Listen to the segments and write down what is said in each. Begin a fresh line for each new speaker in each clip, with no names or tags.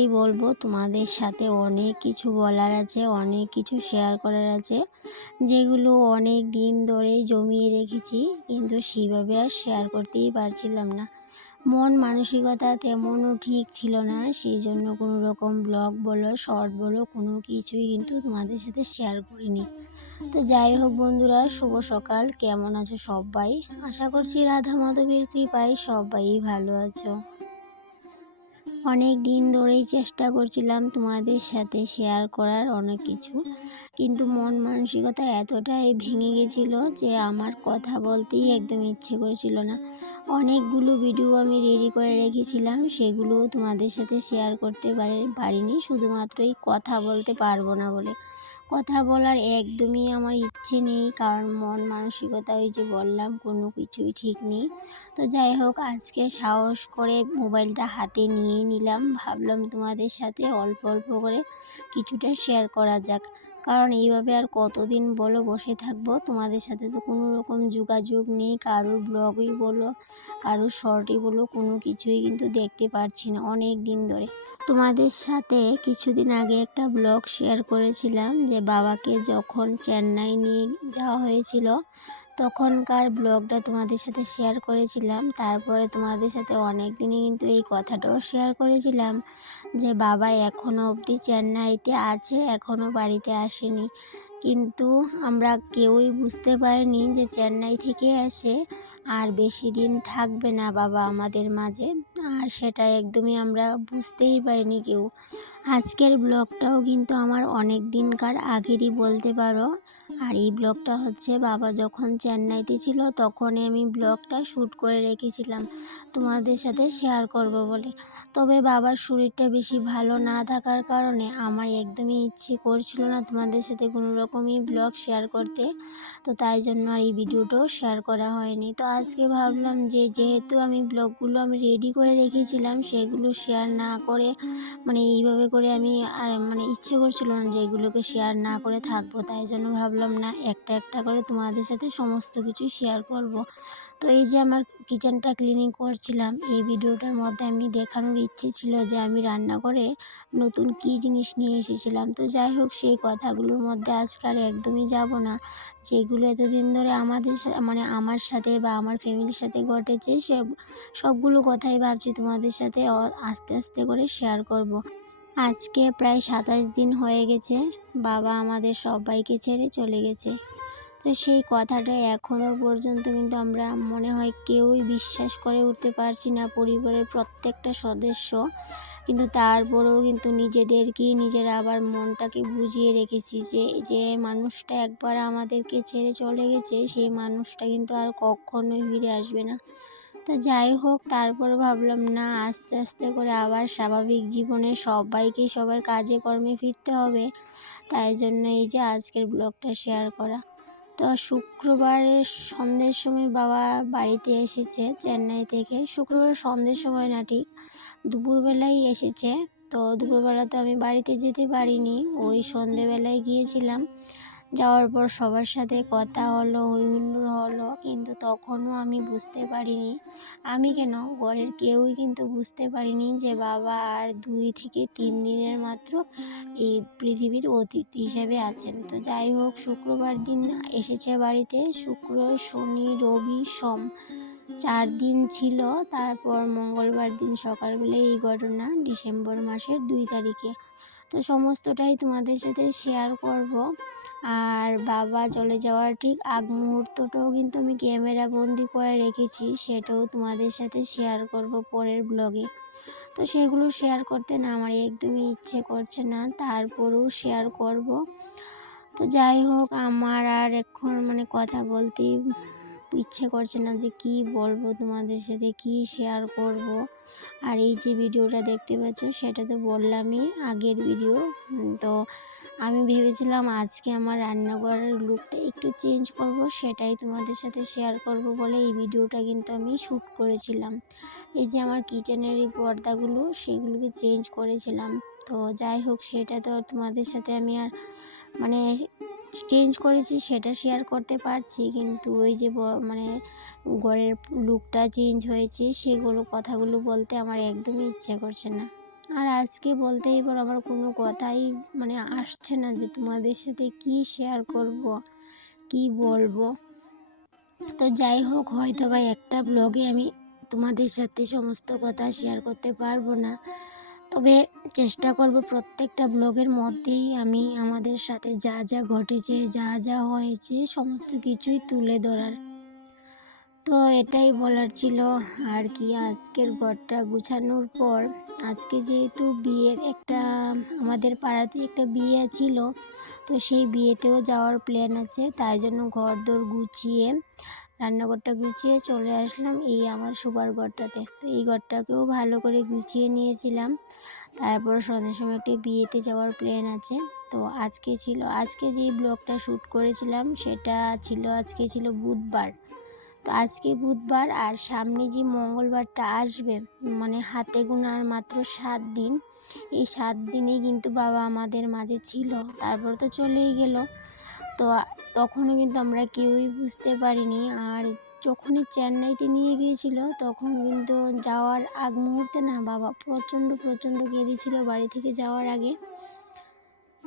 শুরুতেই বলব, তোমাদের সাথে অনেক কিছু বলার আছে, অনেক কিছু শেয়ার করার আছে, যেগুলো অনেক দিন ধরে জমিয়ে রেখেছি, কিন্তু সেইভাবে আর শেয়ার করতেই পারছিলাম না। মন মানসিকতা তেমনও ঠিক ছিল না সেই জন্য কোনো রকম ব্লগ বলো শর্ট বলো, কোনো কিছুই কিন্তু তোমাদের সাথে শেয়ার করিনি। তো যাই হোক বন্ধুরা, শুভ সকাল, কেমন আছো সবাই? আশা করছি রাধা মাধবীর কৃপায় সবাই ভালো আছো। অনেক দিন ধরেই চেষ্টা করছিলাম তোমাদের সাথে শেয়ার করার অনেক কিছু। কিন্তু মন মানসিকতা এতটাই ভেঙে গেছিল যে আমার কথা বলতেই একদম ইচ্ছে করছিল না। অনেকগুলো ভিডিও আমি রেডি করে রেখেছিলাম, সেগুলোও তোমাদের সাথে শেয়ার করতে পারিনি। শুধুমাত্রই কথা বলতে পারব না বলে। কথা বলার একদমই আমার ইচ্ছে নেই, কারণ মন মানসিকতা ওই যে বললাম, কোনো কিছুই ঠিক নেই। তো যাই হোক, আজকে সাহস করে মোবাইলটা হাতে নিয়ে নিলাম। ভাবলাম তোমাদের সাথে অল্প অল্প করে কিছুটা শেয়ার করা যাক। কারণ এইভাবে আর কতদিন বলো বসে থাকব? তোমাদের সাথে তো কোনো রকম যোগাযোগ নেই, কারোর ব্লগই বলো, কারোর শর্টই বলো, কোনো কিছুই কিন্তু দেখতে পারছি না অনেক দিন ধরে। তোমাদের সাথে কিছুদিন আগে একটা ব্লগ শেয়ার করেছিলাম যে বাবাকে যখন চেন্নাই নিয়ে যাওয়া হয়েছিল তখনকার ব্লগটা তোমাদের সাথে শেয়ার করেছিলাম। তারপরে তোমাদের সাথে অনেক দিনই কিন্তু এই কথাটাও শেয়ার করেছিলাম যে, বাবা এখনও অবধি চেন্নাইতে আছে এখনও বাড়িতে আসেনি। কিন্তু আমরা কেউই বুঝতে পারিনি যে, চেন্নাই থেকে আসে আর বেশি দিন থাকবে না বাবা আমাদের মাঝে। আর সেটা একদমই আমরা বুঝতেই পারিনি কেউ। আজকের ব্লগটাও কিন্তু আমার অনেক দিনকার আগেরই বলতে পারো। আর এই ব্লগটা হচ্ছে বাবা যখন চেন্নাইতে ছিল তখনই আমি ব্লগটা শ্যুট করে রেখেছিলাম তোমাদের সাথে শেয়ার করব বলে। তবে বাবার শরীরটা বেশি ভালো না থাকার কারণে আমার একদমই ইচ্ছে করছিল না তোমাদের সাথে কোনো রকমই ব্লগ শেয়ার করতে। তো তাই জন্য আর এই ভিডিওটাও শেয়ার করা হয়নি। তো আজকে ভাবলাম যে যেহেতু আমি ব্লগগুলো আমি রেডি করে রেখেছিলাম সেগুলো শেয়ার না করে মানে এইভাবে করে আমি আর মানে ইচ্ছে করছিল না যে এগুলোকে শেয়ার না করে থাকব। তাই জন্য ভাবলাম না, একটা একটা করে তোমাদের সাথে সমস্ত কিছু শেয়ার করব। তো এই যে আমার কিচেনটা ক্লিনিং করছিলাম, এই ভিডিওটার মধ্যে আমি দেখানোর ইচ্ছে ছিল যে আমি রান্না করে নতুন কী জিনিস নিয়ে এসেছিলাম তো যাই হোক, সেই কথাগুলোর মধ্যে আজকাল একদমই যাব না যেগুলো এতদিন ধরে আমাদের মানে আমার সাথে বা আমার ফ্যামিলির সাথে ঘটেছে, সে, সবগুলো কথাই ভাবছি তোমাদের সাথে আস্তে আস্তে করে শেয়ার করব। আজকে প্রায় সাতাশ দিন হয়ে গেছে, বাবা আমাদের সবাইকে ছেড়ে চলে গেছে। তো সেই কথাটা এখনও পর্যন্ত কিন্তু আমরা মনে হয় কেউই বিশ্বাস করে উঠতে পারছি না, পরিবারের প্রত্যেকটা সদস্য। কিন্তু তারপরেও কিন্তু নিজেদেরকেই, নিজেরা আবার মনটাকে বুঝিয়ে রেখেছি যে যে মানুষটা একবার আমাদেরকে ছেড়ে চলে গেছে, সেই মানুষটা কিন্তু আর কখনোই ফিরে আসবে না। তো যাই হোক, তারপর ভাবলাম, না, আস্তে আস্তে করে আবার স্বাভাবিক জীবনে সবাইকেই সবার কাজে কর্মে ফিরতে হবে। তাই জন্য এই যে আজকের ব্লগটা শেয়ার করা। তো শুক্রবারের সন্ধ্যের সময় বাবা বাড়িতে এসেছে চেন্নাই থেকে। শুক্রবার সন্ধ্যের সময় না, ঠিক দুপুরবেলায় এসেছে। তো দুপুরবেলা তো আমি বাড়িতে যেতে পারিনি, ওই সন্ধেবেলায় গিয়েছিলাম। যাওয়ার পর সবার সাথে কথা হলো হই হুল্লোড় হলো, কিন্তু তখনও আমি বুঝতে পারিনি। আমি কেন? ঘরের কেউই কিন্তু বুঝতে পারিনি যে বাবা আর দুই থেকে তিন দিনের মাত্র এই পৃথিবীর অতিথি হিসেবে আছেন। তো যাই হোক, শুক্রবার দিন এসেছে বাড়িতে। শুক্র, শনি, রবি, সোম। চার দিন ছিল, তারপর মঙ্গলবার দিন সকালবেলায় এই ঘটনা ডিসেম্বর মাসের দুই তারিখে। তো সমস্তটাই তোমাদের সাথে শেয়ার করব। আর বাবা চলে যাওয়ার ঠিক আগ মুহূর্তটাও কিন্তু আমি ক্যামেরা বন্দি করে রেখেছি, সেটাও তোমাদের সাথে শেয়ার করব পরের ব্লগে তো সেগুলো শেয়ার করতে না আমার একদমই ইচ্ছে করছে না, তারপরেও শেয়ার করব। তো যাই হোক, আমার আর এখন মানে কথা বলতেই ইচ্ছে করছে না যে কি বলব তোমাদের সাথে, কি শেয়ার করব। আর এই যে ভিডিওটা দেখতে পাচ্ছ, সেটা তো বললামই আগের ভিডিও তো আমি ভেবেছিলাম আজকে আমার রান্নাঘরের লুকটা একটু চেঞ্জ করব, সেটাই তোমাদের সাথে শেয়ার করব বলে এই ভিডিওটা কিন্তু আমি শ্যুট করেছিলাম। এই যে আমার কিচেনের এই পর্দাগুলো, সেগুলোকে চেঞ্জ করেছিলাম। তো যাই হোক, সেটা তো তোমাদের সাথে আমি আর মানে চেঞ্জ করেছি, সেটা শেয়ার করতে পারছি। কিন্তু ওই যে মানে ঘরের লুকটা চেঞ্জ হয়েছে, সেগুলো কথাগুলো বলতে আমার একদমই ইচ্ছে করছে না। আর আজকে বলতেই পারো আমার কোনো কথাই মানে আসছে না যে তোমাদের সাথে কি শেয়ার করব, কি বলব। তো যাই হোক, হয়তো বা একটা ব্লগে আমি তোমাদের সাথে সমস্ত কথা শেয়ার করতে পারব না। তবে চেষ্টা করব প্রত্যেকটা ব্লগের মধ্যেই আমি আমাদের সাথে যা যা ঘটেছে, যা যা হয়েছে, সমস্ত কিছুই তুলে ধরার। তো এটাই বলার ছিল। আর কি, আজকের ঘরটা গুছানোর পর আজকে যেহেতু বিয়ের একটা আমাদের পাড়াতে একটা বিয়ে ছিল, তো সেই বিয়েতেও যাওয়ার প্ল্যান আছে। তাই জন্য ঘর দোর গুছিয়ে, রান্নাঘরটা গুছিয়ে চলে আসলাম এই আমার সুপার ঘরটাতে। তো এই ঘরটাকেও ভালো করে গুছিয়ে নিয়েছিলাম। তারপর সন্ধ্যের সময় একটি বিয়েতে যাওয়ার প্ল্যান আছে। তো আজকে ছিল, আজকে যে ব্লগটা শ্যুট করেছিলাম সেটা ছিল, আজকে ছিল বুধবার। তো আজকে বুধবার আর সামনে যে মঙ্গলবারটা আসবে মানে হাতে গোনার মাত্র সাত দিন, এই সাত দিনেই কিন্তু বাবা আমাদের মাঝে ছিল। তারপর তো চলেই গেল। তো তখনও কিন্তু আমরা কেউই বুঝতে পারিনি। আর যখনই চেন্নাইতে নিয়ে গিয়েছিল, তখন কিন্তু যাওয়ার আগ মুহূর্তে না বাবা প্রচণ্ড প্রচণ্ড কেঁদেছিল বাড়ি থেকে যাওয়ার আগে।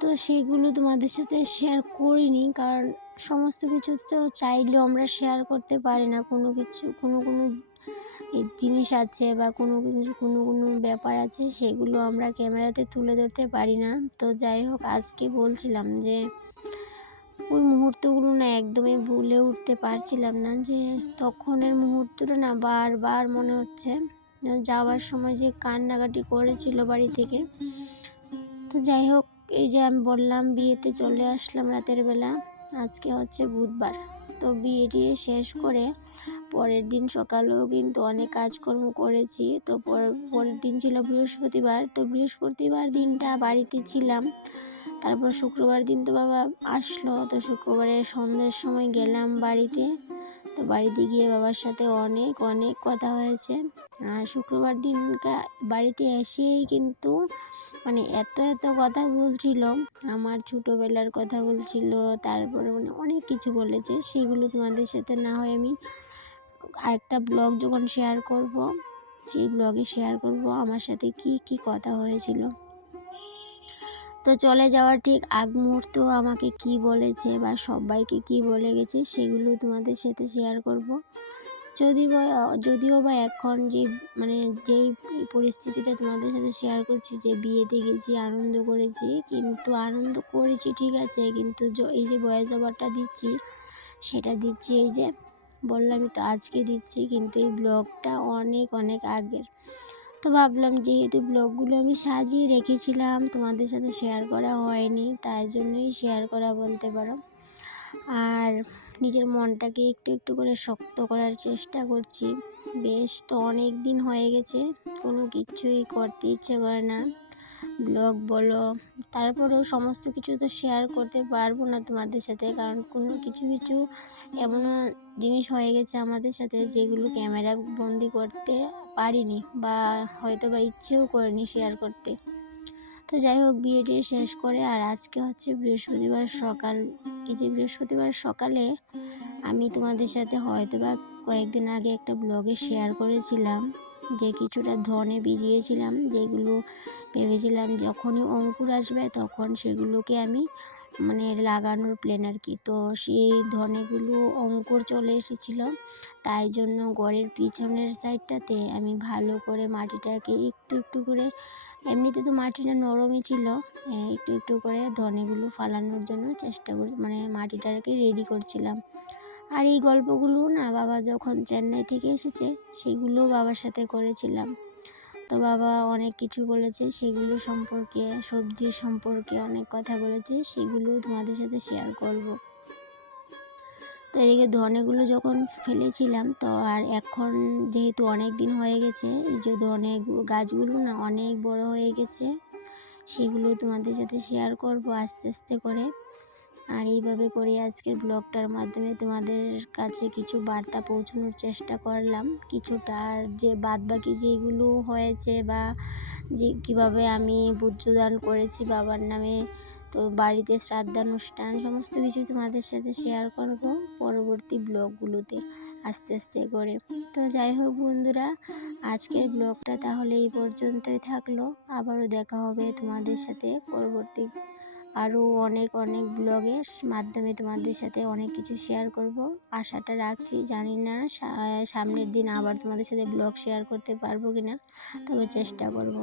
তো সেগুলো তোমাদের সাথে শেয়ার করিনি, কারণ সমস্ত কিছু তো চাইলেও আমরা শেয়ার করতে পারি না। কোনো কিছু, কোনো কোনো জিনিস আছে বা কোনো কিছু, কোনো কোনো ব্যাপার আছে, সেগুলো আমরা ক্যামেরাতে তুলে ধরতে পারি না। তো যাই হোক, আজকে বলছিলাম যে ওই মুহূর্তগুলো না একদমই ভুলে উঠতে পারছিলাম না, যে তখনের মুহূর্তটা না বারবার মনে হচ্ছে, যাওয়ার সময় যে কান্নাকাটি করেছিল বাড়ি থেকে। তো যাই হোক এই যে আমি বললাম বিয়েতে চলে আসলাম রাতের বেলা। আজকে হচ্ছে বুধবার। তো বিয়ে টিয়ে শেষ করে পরের দিন সকালেও কিন্তু অনেক কাজকর্ম করেছি। তো পরের দিন ছিল বৃহস্পতিবার। তো বৃহস্পতিবার দিনটা বাড়িতে ছিলাম। তারপর শুক্রবার দিন তো বাবা আসলো। তো শুক্রবারের সন্ধ্যের সময় গেলাম বাড়িতে। তো বাড়িতে গিয়ে বাবার সাথে অনেক অনেক কথা হয়েছে। আর শুক্রবার দিন বাড়িতে এসেই কিন্তু মানে এত এত কথা বলছিল, আমার ছোটোবেলার কথা বলছিল, তারপরে মানে অনেক কিছু বলেছে, সেগুলো তোমাদের সাথে না হয় আমি আরেকটা ব্লগ যখন শেয়ার করব, সেই ব্লগে শেয়ার করব, আমার সাথে কি কি কথা হয়েছিল। তো চলে যাওয়ার ঠিক আগ মুহূর্ত আমাকে কি বলেছে বা সবাইকে কি বলে গেছে, সেগুলো তোমাদের সাথে শেয়ার করব। যদি বা, যদিও বা এখন যে মানে যেই পরিস্থিতিটা তোমাদের সাথে শেয়ার করছি যে, বিয়েতে গেছি, আনন্দ করেছি, কিন্তু আনন্দ করেছি ঠিক আছে, কিন্তু এই যে বয়স ওভারটা দিচ্ছি, সেটা দিচ্ছি এই যে বললামই তো আজকে দিচ্ছি, কিন্তু এই ব্লগটা অনেক অনেক আগের। তো ভাবলাম যেহেতু ব্লগগুলো আমি সাজিয়ে রেখেছিলাম, তোমাদের সাথে শেয়ার করা হয়নি, তাই জন্যই শেয়ার করা বলতে পারো। আর নিজের মনটাকে একটু একটু করে শক্ত করার চেষ্টা করছি। বেশ তো অনেক দিন হয়ে গেছে, কোনো কিছুই করতে ইচ্ছে করে না। ব্লগ বলো, তারপরেও সমস্ত কিছু তো শেয়ার করতে পারব না তোমাদের সাথে, কারণ কোনো কিছু কিছু এমনও জিনিস হয়ে গেছে আমাদের সাথে যেগুলো ক্যামেরা বন্দি করতে পারিনি বা হয়তো বা ইচ্ছেও করিনি শেয়ার করতে। তো যাই হোক বিয়ে শেষ করে, আর আজকে হচ্ছে বৃহস্পতিবার সকাল এই যে বৃহস্পতিবার সকালে আমি তোমাদের সাথে হয়তো বা কয়েকদিন আগে একটা ব্লগে শেয়ার করেছিলাম, যে কিছুটা ধনে ভিজিয়েছিলাম, যেগুলো ভেবেছিলাম যখনই অঙ্কুর আসবে তখন সেগুলোকে আমি মানে লাগানোর প্ল্যান আর কি তো সেই ধনেগুলো অঙ্কুর চলে এসেছিল। তাই জন্য ঘরের পিছনের সাইডটাতে আমি ভালো করে মাটিটাকে একটু একটু করে, এমনিতে তো মাটিটা নরমই ছিল একটু একটু করে ধনেগুলো ফালানোর জন্য চেষ্টা করি মানে মাটিটাকে রেডি করছিলাম। আর এই গল্পগুলো না বাবা যখন চেন্নাই থেকে এসেছে, সেগুলো বাবার সাথে করেছিলাম। তো বাবা অনেক কিছু বলেছে, সেগুলো সম্পর্কে, সবজির সম্পর্কে অনেক কথা বলেছে, সেগুলো তোমাদের সাথে শেয়ার করব। তো এদিকে ধনেগুলো যখন ফেলেছিলাম, তো আর এখন যেহেতু অনেক দিন হয়ে গেছে, এই যে ধনে গাছগুলো না অনেক বড় হয়ে গেছে, সেগুলো তোমাদের সাথে শেয়ার করব আস্তে আস্তে করে। আর এইভাবে করে আজকের ব্লগটার মাধ্যমে তোমাদের কাছে কিছু বার্তা পৌঁছানোর চেষ্টা করলাম। কিছুটা আর যে বাদবাকি যেগুলো হয়েছে বা যে কীভাবে আমি বুদ্ধদান করেছি বাবার নামে, তো বাড়িতে শ্রাদ্ধানুষ্ঠান, সমস্ত কিছু তোমাদের সাথে শেয়ার করব পরবর্তী ব্লগগুলোতে আস্তে আস্তে করে। তো যাই হোক বন্ধুরা, আজকের ব্লগটা তাহলে এই পর্যন্তই থাকল। আবারও দেখা হবে তোমাদের সাথে পরবর্তী আরও অনেক অনেক ব্লগের মাধ্যমে তোমাদের সাথে অনেক কিছু শেয়ার করব। আশাটা রাখছি, জানি না সামনের দিন আবার তোমাদের সাথে ব্লগ শেয়ার করতে পারব কি না তবে চেষ্টা করব।